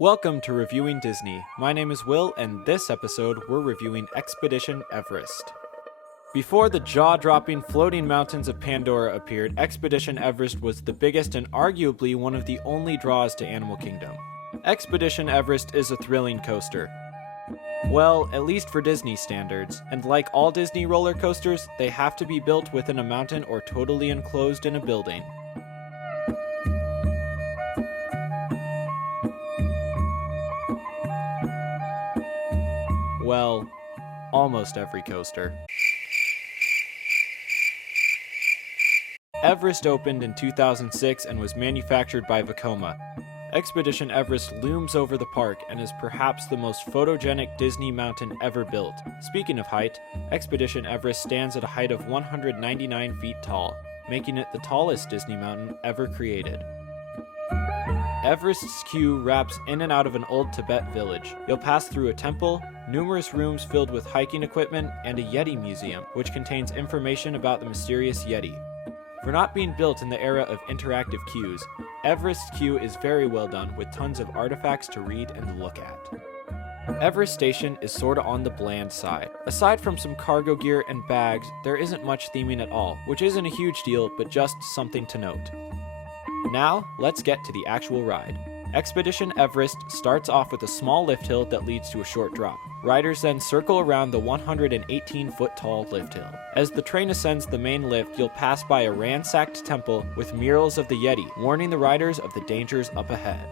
Welcome to Reviewing Disney. My name is Will, and this episode we're reviewing Expedition Everest. Before the jaw-dropping floating mountains of Pandora appeared, Expedition Everest was the biggest and arguably one of the only draws to Animal Kingdom. Expedition Everest is a thrilling coaster. Well, at least for Disney standards, and like all Disney roller coasters, they have to be built within a mountain or totally enclosed in a building. Well, almost every coaster. Everest opened in 2006 and was manufactured by Vekoma. Expedition Everest looms over the park and is perhaps the most photogenic Disney mountain ever built. Speaking of height, Expedition Everest stands at a height of 199 feet tall, making it the tallest Disney mountain ever created. Everest's queue wraps in and out of an old Tibet village. You'll pass through a temple, numerous rooms filled with hiking equipment, and a Yeti museum, which contains information about the mysterious Yeti. For not being built in the era of interactive queues, Everest's queue is very well done with tons of artifacts to read and look at. Everest Station is sorta on the bland side. Aside from some cargo gear and bags, there isn't much theming at all, which isn't a huge deal, but just something to note. Now, let's get to the actual ride. Expedition Everest starts off with a small lift hill that leads to a short drop. Riders then circle around the 118-foot tall lift hill. As the train ascends the main lift, you'll pass by a ransacked temple with murals of the Yeti, warning the riders of the dangers up ahead.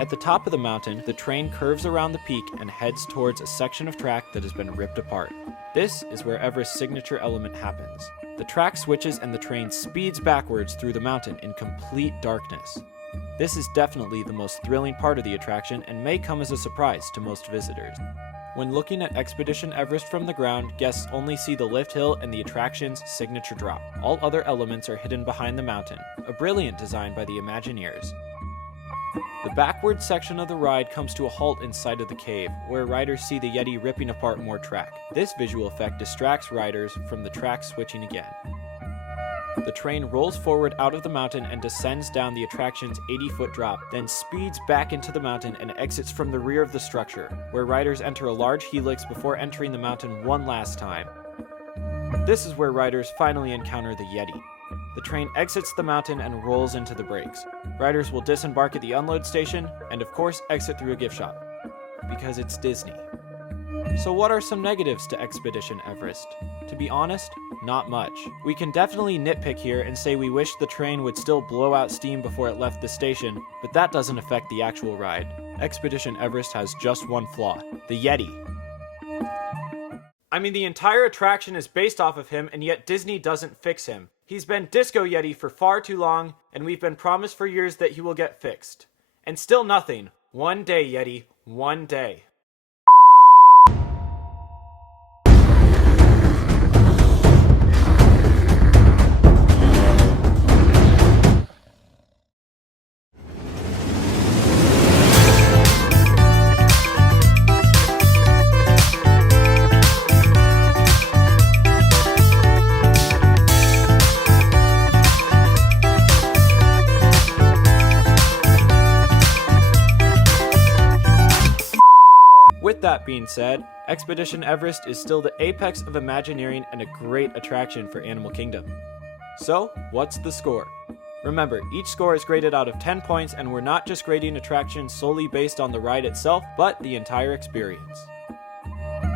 At the top of the mountain, the train curves around the peak and heads towards a section of track that has been ripped apart. This is where Everest's signature element happens. The track switches and the train speeds backwards through the mountain in complete darkness. This is definitely the most thrilling part of the attraction and may come as a surprise to most visitors. When looking at Expedition Everest from the ground, guests only see the lift hill and the attraction's signature drop. All other elements are hidden behind the mountain, a brilliant design by the Imagineers. The backward section of the ride comes to a halt inside of the cave, where riders see the Yeti ripping apart more track. This visual effect distracts riders from the track switching again. The train rolls forward out of the mountain and descends down the attraction's 80-foot drop, then speeds back into the mountain and exits from the rear of the structure, where riders enter a large helix before entering the mountain one last time. This is where riders finally encounter the Yeti. The train exits the mountain and rolls into the brakes. Riders will disembark at the unload station, and of course exit through a gift shop. Because it's Disney. So what are some negatives to Expedition Everest? To be honest, not much. We can definitely nitpick here and say we wish the train would still blow out steam before it left the station, but that doesn't affect the actual ride. Expedition Everest has just one flaw: the Yeti. I mean, the entire attraction is based off of him, and yet Disney doesn't fix him. He's been Disco Yeti for far too long, and we've been promised for years that he will get fixed. And still nothing. One day, Yeti. One day. With that being said, Expedition Everest is still the apex of Imagineering and a great attraction for Animal Kingdom. So, what's the score? Remember, each score is graded out of 10 points, and we're not just grading attractions solely based on the ride itself, but the entire experience.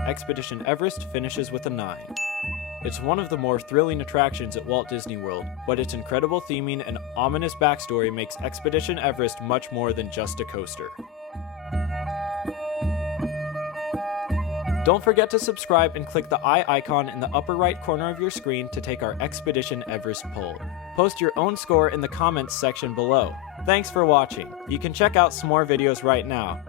Expedition Everest finishes with a 9. It's one of the more thrilling attractions at Walt Disney World, but its incredible theming and ominous backstory makes Expedition Everest much more than just a coaster. Don't forget to subscribe and click the eye icon in the upper right corner of your screen to take our Expedition Everest poll. Post your own score in the comments section below. Thanks for watching. You can check out some more videos right now.